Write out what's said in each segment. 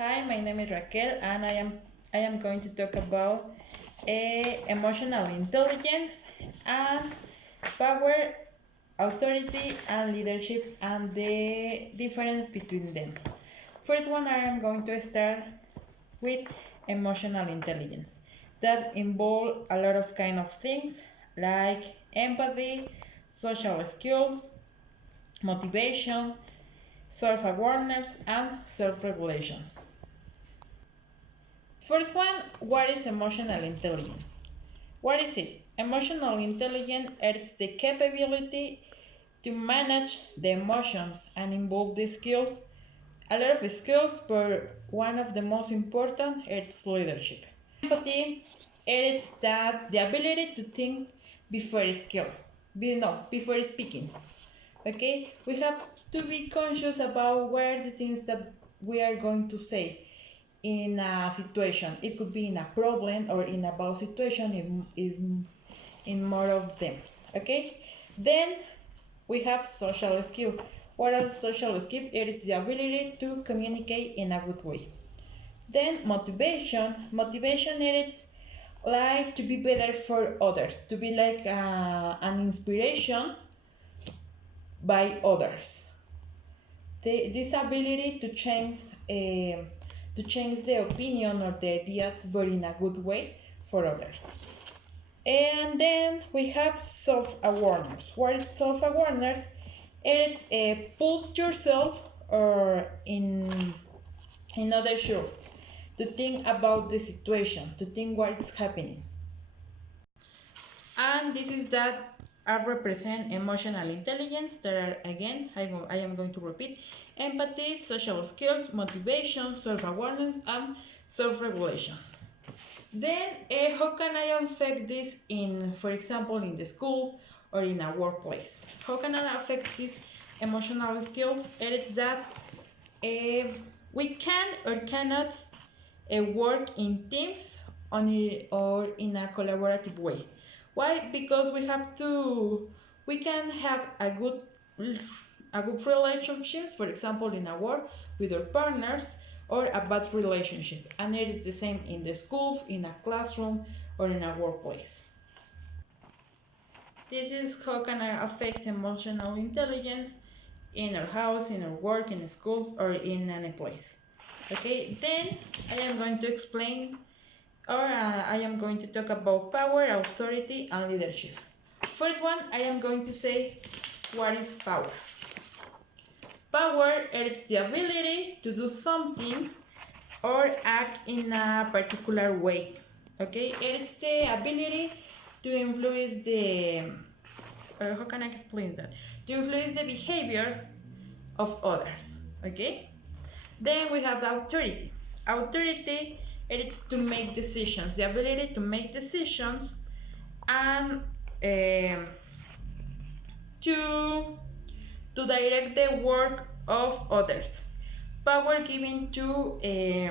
Hi, my name is Raquel, and I am going to talk about emotional intelligence and power, authority, and leadership, and the difference between them. First one, I am going to start with emotional intelligence that involve a lot of kind of things like empathy, social skills, motivation, self-awareness, and self-regulations. First one, what is emotional intelligence? What is it? Emotional intelligence is the capability to manage the emotions and involve the skills. A lot of skills, but one of the most important is leadership. Empathy is that the ability to think before skill, before speaking. Okay, we have to be conscious about where the things that we are going to say in a situation. It could be in a problem or in a bad situation in more of them. Okay, then we have social skill. What are social skill? It is the ability to communicate in a good way. Then motivation is like to be better for others, to be like an inspiration by others. This ability to change the opinion or the ideas, but in a good way for others. And then we have self-awareness. What is self-awareness? It's put yourself or in other shoes to think about the situation, to think what's happening. And this is that are represent emotional intelligence. There are, again, I am going to repeat: empathy, social skills, motivation, self-awareness, and self-regulation. Then how can I affect this in, for example, in the school or in a workplace? How can I affect these emotional skills? It is that we can or cannot work in teams or in a collaborative way. Why? Because we can have a good relationships, for example, in a work with our partners, or a bad relationship. And it is the same in the schools, in a classroom, or in a workplace. This is how can I affect emotional intelligence in our house, in our work, in schools, or in any place. Okay, then I am going to explain or I am going to talk about power, authority, and leadership. First one, I am going to say what is power. Power is the ability to do something or act in a particular way. Okay, it's the ability to influence the how can I explain that? To influence the behavior of others. Okay, then we have authority. Authority is to make decisions, the ability to make decisions and to direct the work of others. Power given to a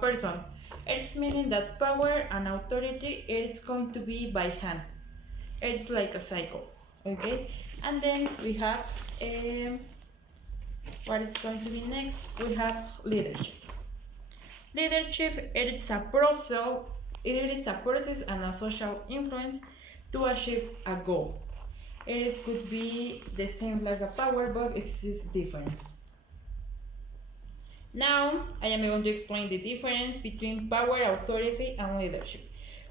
person. It's meaning that power and authority it's going to be by hand. It's like a cycle. Okay, and then we have what is going to be next. We have leadership. Leadership it is a process. It is a process and a social influence to achieve a goal. It could be the same like a power, but it is different. Now, I am going to explain the difference between power, authority, and leadership.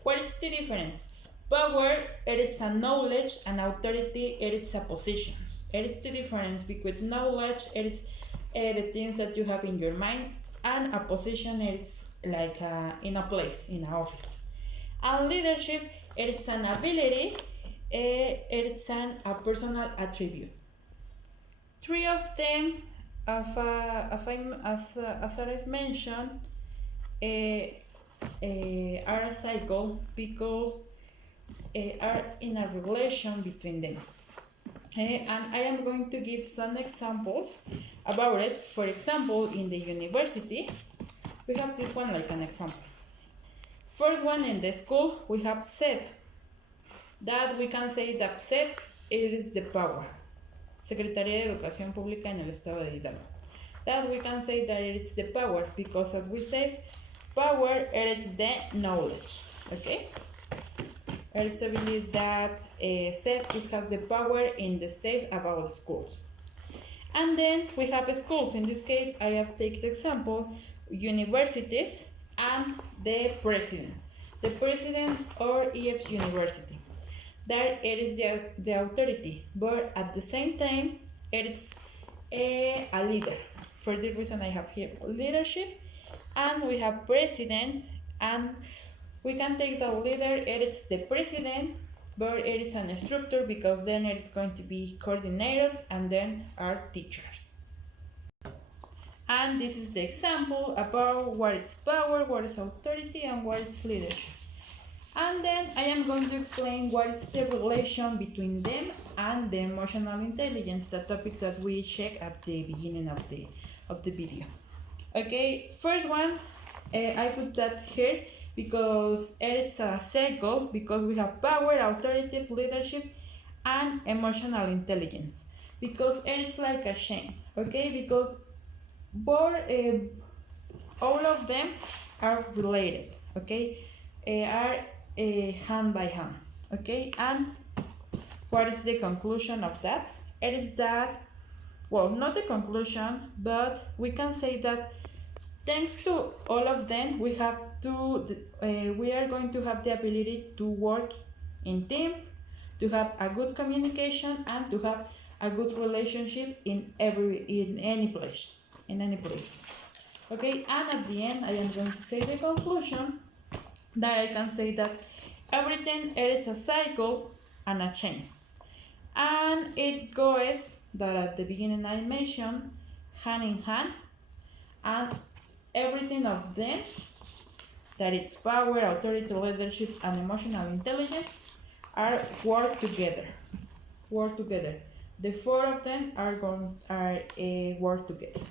What is the difference? Power, it is a knowledge, and authority, it is a position. It is the difference between knowledge, it is the things that you have in your mind, and a position, it's like in a place, in an office. And leadership, it is an ability, it's a personal attribute. Three of them, as I've mentioned, are a cycle because are in a relation between them. And I am going to give some examples about it. For example, in the university, we have this one like an example. First one in the school, we have SED. That we can say that SED it is the power. Secretaría de Educación Pública en el Estado de Hidalgo. that we can say that it's the power, because as we say, power it's the knowledge. Okay, it's a belief that said it has the power in the state about schools. And then we have schools. In this case, I have taken example universities and the president. The president or EF's university. There it is the authority, but at the same time, it is a leader. For this reason, I have here leadership, and we have president, and we can take the leader, it is the president, but it is an instructor, because then it is going to be coordinators and then are teachers. And this is the example about what is power, what is authority, and what is leadership. And then I am going to explain what is the relation between them and the emotional intelligence, the topic that we checked at the beginning of the video. Okay, first one, I put that here because it's a cycle, because we have power, authority, leadership, and emotional intelligence, because it's like a chain. Okay, because both, all of them are related. Okay, are hand by hand. Okay, and what is the conclusion of that? It is that, well, not the conclusion, but we can say that thanks to all of them, we are going to have the ability to work in team, to have a good communication, and to have a good relationship in any place. Okay, and at the end, I am going to say the conclusion, that I can say that everything is a cycle and a chain, and it goes that at the beginning I mentioned hand in hand, and everything of them, that it's power, authority, leadership, and emotional intelligence, are work together. The four of them are work together.